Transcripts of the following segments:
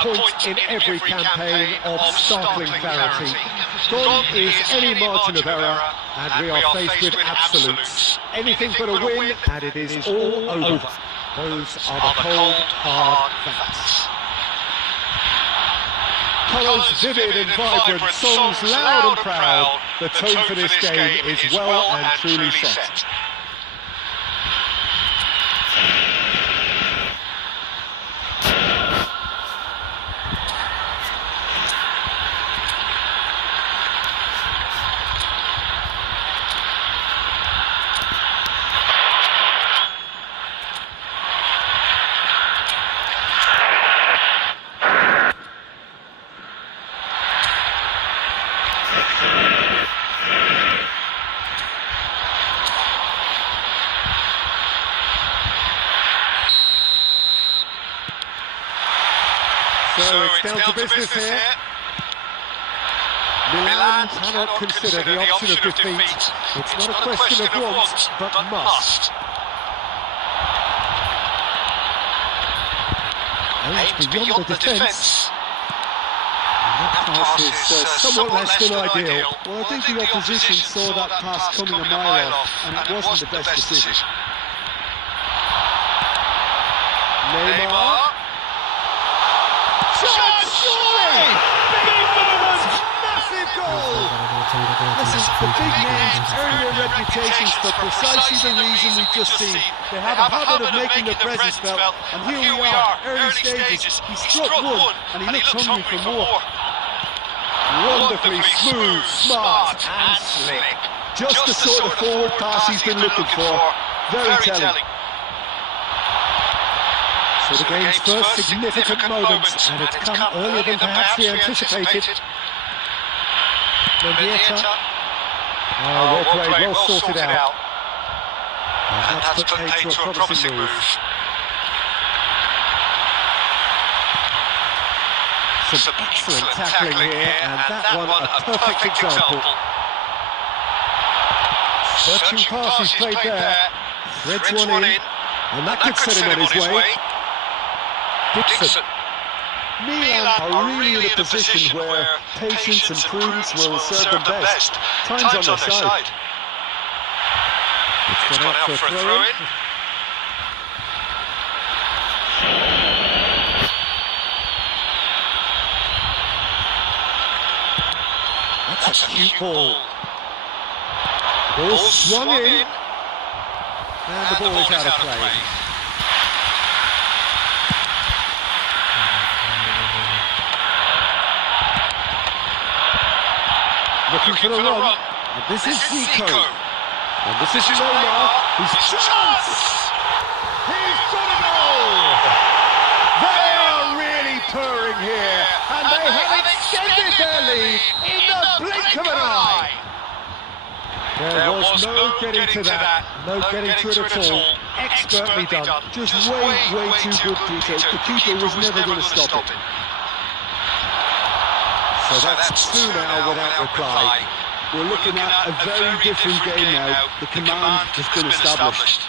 point in every campaign of startling clarity. Gone is any margin of error, and we are faced with absolutes. Anything but a win, and it is all over. Those are the cold, hard facts. Colours vivid and vibrant, songs loud and proud. The tone for this game is well and truly set. So it's down to business here. Milan cannot consider the option of defeat. It's not a question of want, but must. Aimed beyond the defence. That pass is somewhat less than ideal. Well, I think the opposition saw that pass coming a mile off, and it wasn't the best decision. Neymar. Surely! Big moment! Massive goal! Listen, the big names earn their reputations for precisely the reason we've just seen. They have a habit of making their presence felt, and here we are, early stages. He struck one, and he looked hungry for more. Wonderfully smooth, smart and slick. Just the sort of forward pass he's been looking for. Very telling. So the game's first significant moment, and it's come earlier than perhaps we anticipated. Mendieta. Well played, well sorted out. And that's put paid to a promising move. Some excellent tackling here, and that one a perfect example. Searching pass he's played there. Threads one in, and that could set him on his way. Dixon. Milan are really in a position where patience and prudence will serve them best. Time's on their side. It's gone out for a throw-in. That's a cute ball. Ball swung in. And the ball is out of play. Looking for the run, and this is Zico. And this is Neymar, who's chance! He's got a goal! They are really purring here, and they have extended their lead in the blink of an eye! There was no getting to that, no getting to it at all. Expertly done. Just way too good, Peter. The keeper was never going to stop it. So that's two now without reply. We're looking at a very different game now. The command has been established.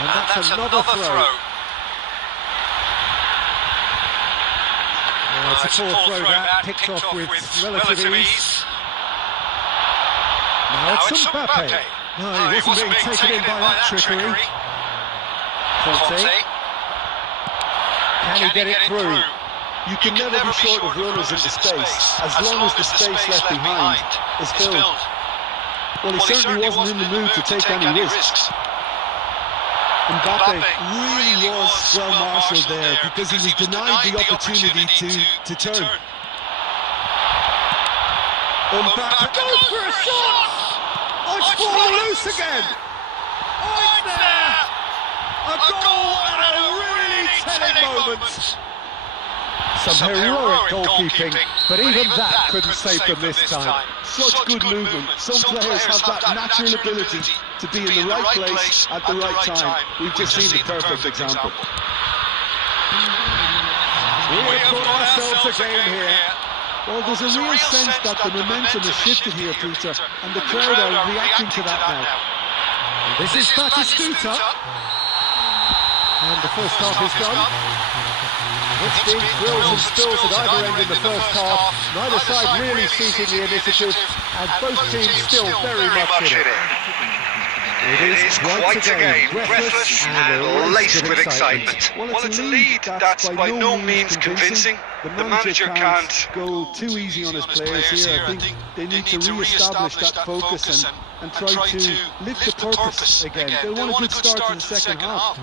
And that's another throw. It's a poor throw that, picked off with relative ease. Now it's Mbappe. No, he wasn't being taken in by that trickery. Conte. Can he get it through? You can never be short of runners into space, as long as the space left behind is filled. Well, he certainly wasn't in the mood to take any risks. Mbappe really was well marshalled there because he was denied the opportunity to turn. Mbappe goes for a shot! Oh, it's fallen loose again! Oh, it's there! A goal at a really telling moment! Some heroic goalkeeping, but even that couldn't save them this time. Such good movement. Some players have that natural ability to be in the right place at the right time. We've just seen the perfect example. We have got ourselves a game here. Well, there's a real sense that the momentum has shifted here, Peter, and the crowd are reacting to that now. This is Batistuta. And the first half is gone. It's been thrills and spills at either end in the first half. Neither side really seizing the initiative, and both teams still very much in it. It is quite a game, breathless and laced with excitement. Well, it's a lead that's by no means convincing. The manager can't go too easy on his players here. I think they need to re-establish that focus and try to lift the purpose again. They want a good start in the second half.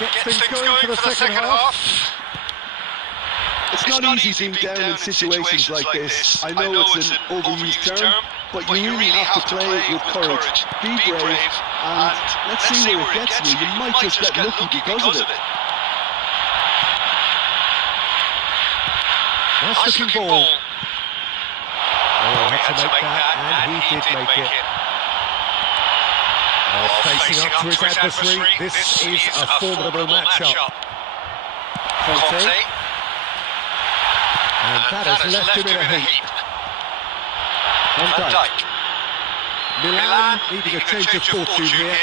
That gets things going for the second half. It's not easy being down in situations like this. I know it's an overused term, but you really have to play it with courage. Be brave, and let's see where it gets you. You might just get lucky because of it. Nice looking ball. Oh, he had to make that, and he did make it. Facing up to his adversary, this is a formidable matchup. Conte. And that has left him in a heap. Van Dijk. Milan needing a change of fortune here.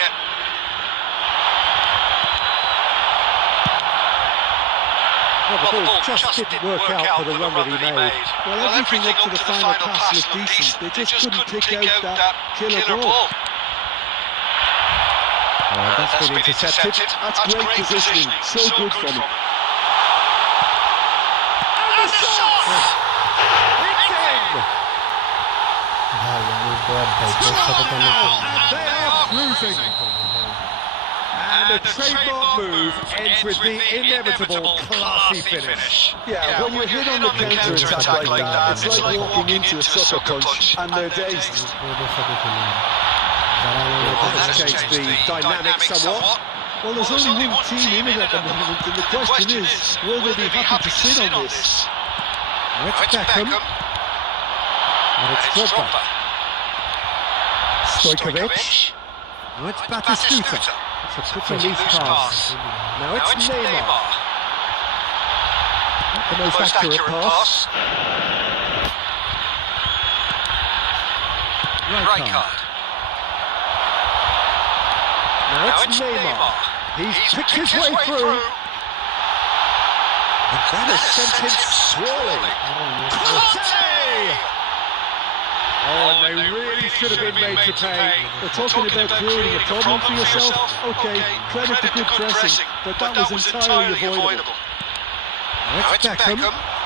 Well, the ball just didn't work out for the run that he made. Well, everything up to the final pass looked decent. They just couldn't pick out that killer ball. That's been intercepted. That's great positioning. So good from him. And the shot! It's in! And they are cruising. And the trademark move ends with the inevitable classy finish. Yeah, when you're hit on the counter-attack like that, it's like walking into a sucker punch and they're dazed. That's changed the dynamic somewhat. Well, there's only one team in it at the moment, and the question is, will they be happy to sit on this? It's Beckham. And it's Drogba. Stojkovic. Now it's Batistuta. It's a quick loose pass. Now it's Neymar. Not the most accurate pass. Right card. Now it's Neymar. He's picked his way through. And that has sent him swirling. Oh, and they really should have been made to pay. They're talking about creating a problem for yourself. Okay, credit to good pressing, but that was entirely avoidable. Now it's Beckham.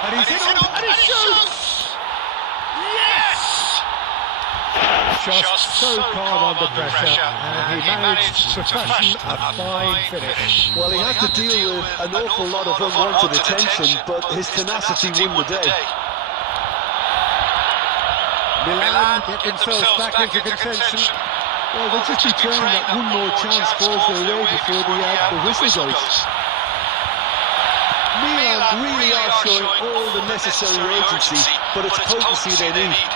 And he's in and he shoots! Yes! Just so calm under pressure, and he managed to fashion a fine finish. Well, he had to deal with an awful lot of unwanted attention, but his tenacity won the day. Milan get themselves back into contention. Well, they'll just be praying that one more chance falls their way before the whistle goes. Milan really are showing all the necessary urgency, but it's potency they need.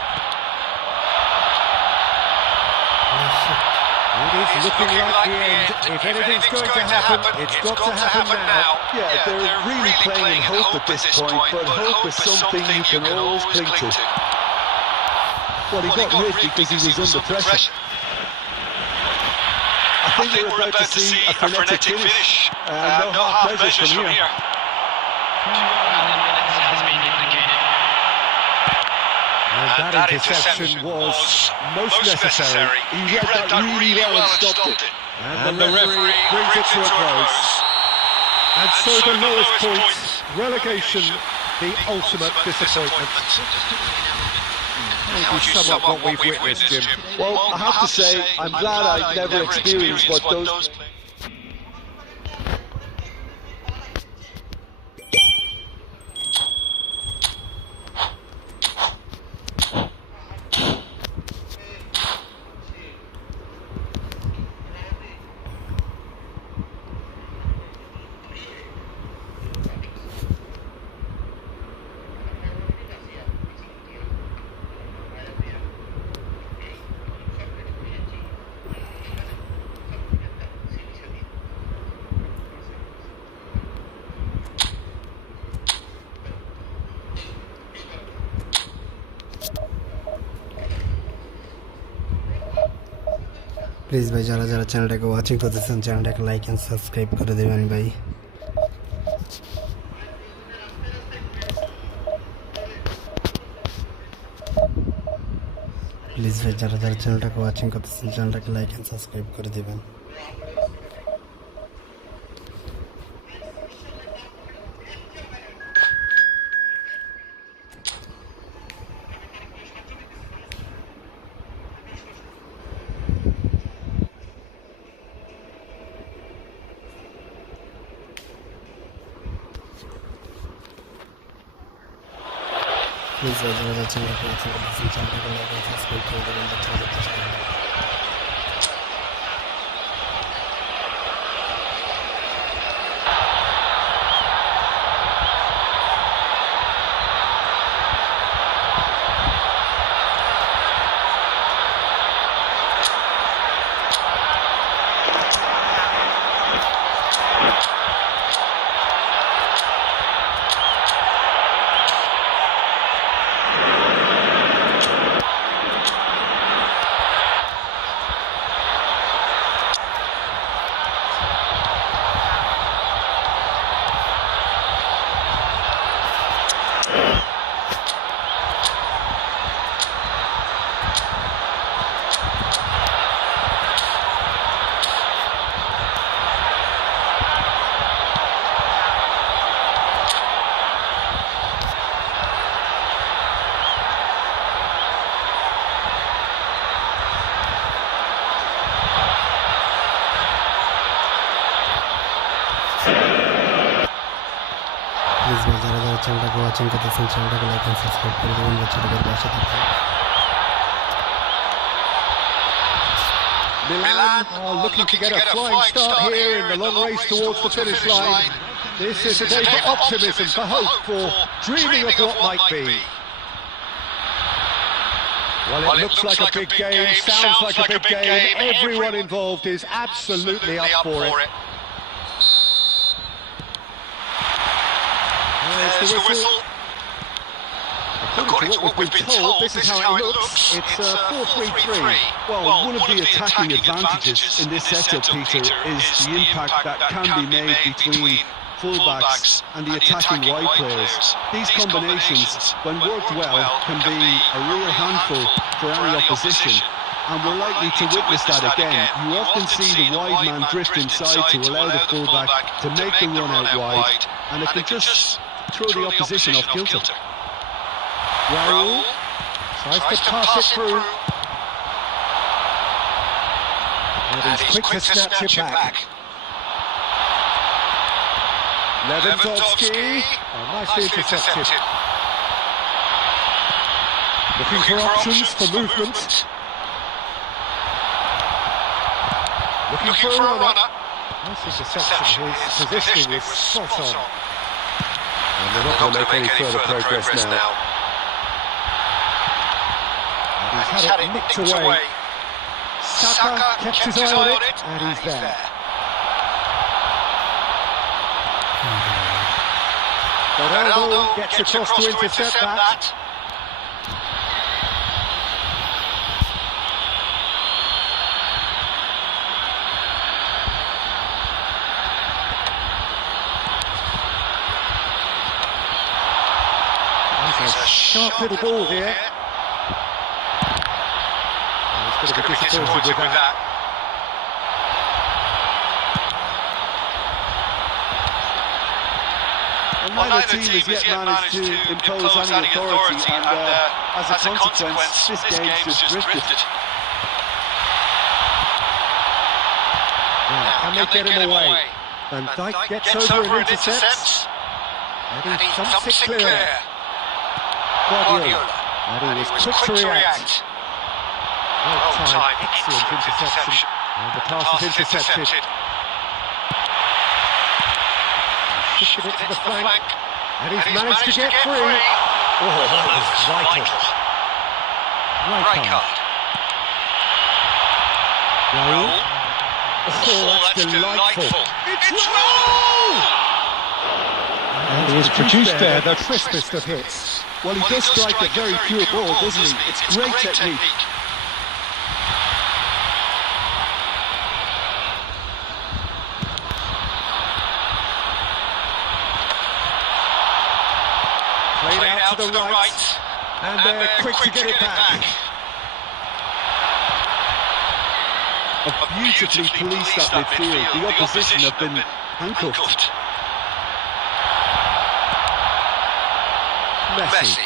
It is looking like the end. If anything's going to happen, it's got to happen now. Yeah, they're really playing in hope at this point, but hope is something you can always cling to. Well, he got rid because he was under pressure. I think we're about to see a frenetic finish. No half measures from here. And that interception was most necessary. He read that really well and stopped it. And the referee brings it to a close. And so the lowest points, relegation, the ultimate disappointment. Maybe somewhat what we've witnessed, Jim. Well, I have to say, I'm glad I never experienced what those... please ভাই যারা যারা চ্যানেলটাকে watching করতেছেন চ্যানেলটাকে like and subscribe করে দেবেন ভাই। Please ভাই যারা যারা চ্যানেলটাকে ওয়াচিং করতেছেন চ্যানেলটাকে লাইক এন্ড সাবস্ক্রাইব করে দেবেন। Please যারা যারা চ্যানেলটাকে ওয়াচিং করতেছেন চ্যানেলটাকে লাইক এন্ড সাবস্ক্রাইব করে দেবেন। প্লিজ ভাই যারা যারা চ্যানেলটাকে ওয়াচিং করতেছেন চ্যানেলটাকে লাইক এন্ড সাবস্ক্রাইব করে দেবেন বাচ্চাদের পাশে থাকবেন। Milan are looking to get a flying start here in the long race towards the finish line. This is a day for optimism, for hope, for dreaming of what might be. Well, it looks like a big game, sounds like a big game. Everyone involved is absolutely up for it. There's the whistle. According to what we've been told, this is how it looks. It's 4-3-3. Well, one of the attacking advantages in this setup, Peter, is the impact that can be made between fullbacks and the attacking wide players. These combinations, when worked well, can be a real handful for any opposition. And we're likely to witness that again. You often see the wide man drift inside to allow the fullback to make the run out wide, and it can just throw the opposition off kilter. Raul tries to pass it through. And he's quick to snatch it back. Lewandowski. Nicely intercepted. Looking for options for movement. Looking for a runner. Nice interception. His positioning is spot on. And they're not going to make any further progress now. And he's had it nicked away. Saka kept his eye on it, and he's there. Ronaldo gets across to intercept that. It's a sharp little ball here. He's going to be disappointed with that. And neither team has yet managed to impose any authority, and as a consequence, this game's just drifted. Can they get him away? Van Dijk gets over and intercepts. And he thumps it clear. Guardiola. And he was quick to react. Well timed, excellent interception. And the pass is intercepted. Shifted it to the flank. And he's managed to get free. Oh, that was vital. Right card. Raul. Oh, that's delightful. It's Raul! And he has produced there the crispest of hits. Well, he does strike a very pure ball, doesn't he? It's great technique. Played out to the right. And they're quick to get it back. Have beautifully policed that midfield. The opposition have been handcuffed. Messi.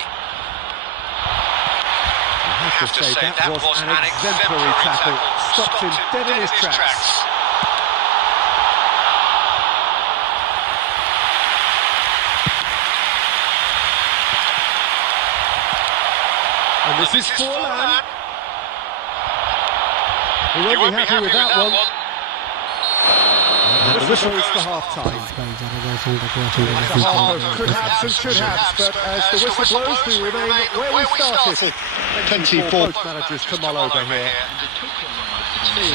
I have to say that was an exemplary tackle. Stopped him dead in his tracks. And this is Fortnite. He won't be happy with that one. And the whistle is for half-time. The half could have some should-haves, but as the whistle blows, we remain where we started. 24 managers to mull over here.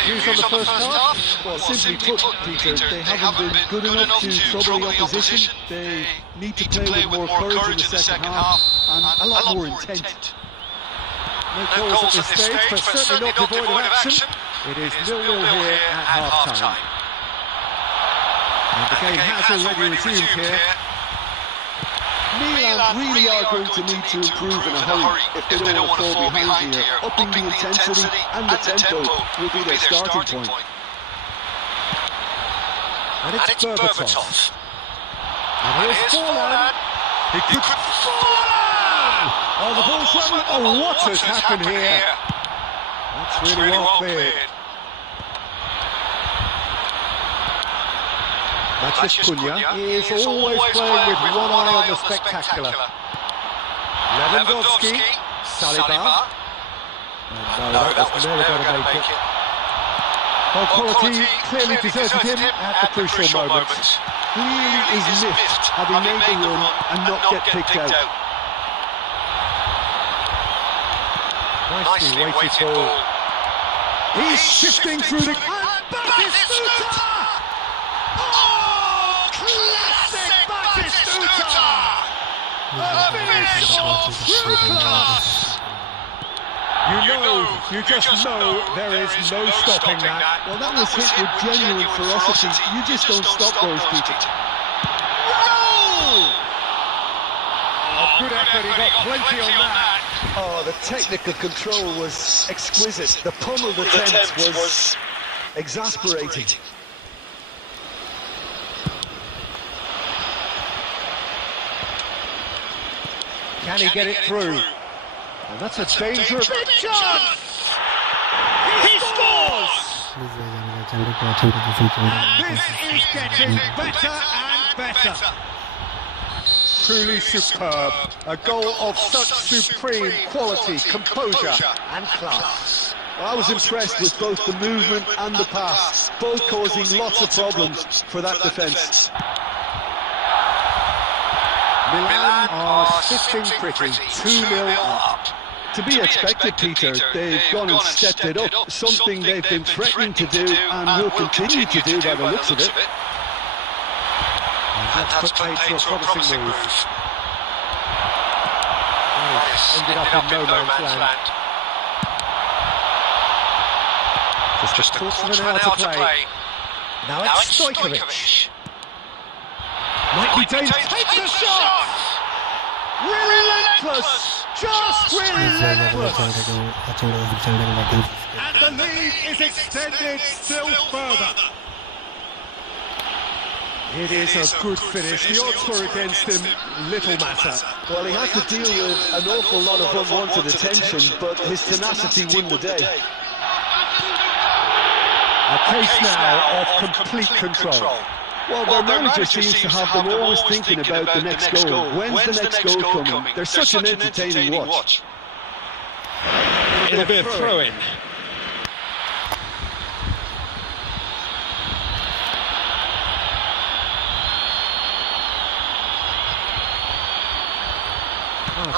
Views on the first half? Well, simply put, Peter, they haven't been good enough to trouble the opposition. They need to play with more courage in the second half and a lot more intent. No goals at this stage, but certainly not devoid of action. It is 0-0 here at half-time. And the game has already resumed here. Milan really are going to need to improve in a hurry if they don't want to fall behind here. Upping the intensity and the tempo will be their starting point. And it's Berbatov. And here's Forlan. He could Forlan! Oh, the ball's running. Oh, what has happened here? That's really well cleared. That's Cunha. He is always playing with one eye on the spectacular. Lewandowski. Saliba. No, that was never going to make it. Well, quality clearly deserted him at the crucial moment. Really is miffed having made the run and not get picked out. Nicely weighted ball. He's shifting through the... Batistuta! Oh, classic Batistuta! A finish You just know there is no stopping that. Well, that was hit with genuine ferocity. You just don't stop those people. Good effort, he got plenty on that. Oh, the technical control was exquisite. The pummeled attempt was exasperating. Can he get it through? And that's a dangerous chance! He scores! This is getting better and better. Truly superb. A goal of such supreme quality, composure and class. Well, I was impressed with both the movement and the pass, both causing lots of problems for that defence. Milan are sitting pretty, 2-0 up. To be expected, Peter, they've gone and stepped it up, something they've been threatening to do and will continue to do by the looks of it. And that's played to a promising move. Ended up in no man's land. Just caught for an hour to play. Now it's Stojkovic. Might be dangerous. Takes a shot! Relentless! Just relentless! And the lead is extended still further. It is a good finish. The odds were against him. Little matter. Well, he had to deal with an awful lot of unwanted attention, but his tenacity won the day. A case now of complete control. Well, their manager seems to have them always thinking about the next goal. When's the next goal coming? They're such an entertaining watch. It'll be a throw-in.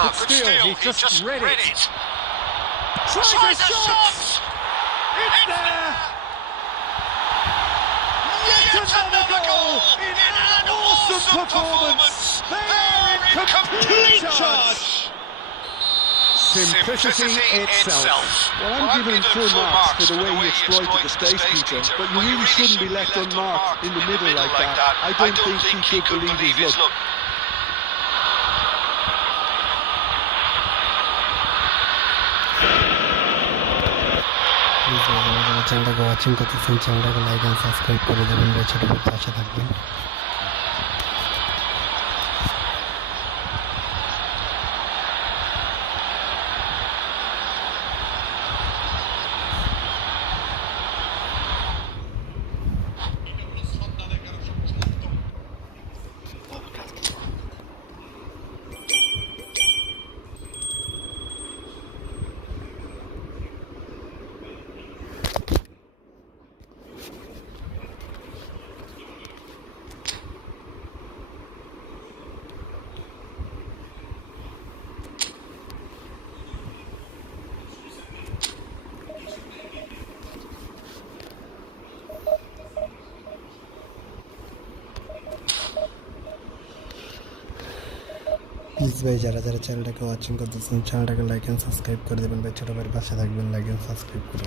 Good steal, he just read it. Tries a shot! It's there! Yet another goal in an awesome performance! They are in complete charge! Simplicity itself. Well, I'm giving him full marks for the way he exploited the space, Peter, but you really shouldn't be left unmarked in the middle like that. I don't think he could believe his luck. চ্যানেলটাকে watching করতেছেন, চ্যানেলটাকে like and subscribe করে দেবেন, ছোট করে পাশে থাকবেন। Please ভাই যারা যারা চ্যানেলটাকে ওয়াচিং করতেছেন, চ্যানেলটাকে লাইক এন্ড সাবস্ক্রাইব করে দেবেন ভাই, ছোট ভাইয়ের পাশে থাকবেন, লাইক এন্ড সাবস্ক্রাইব করে।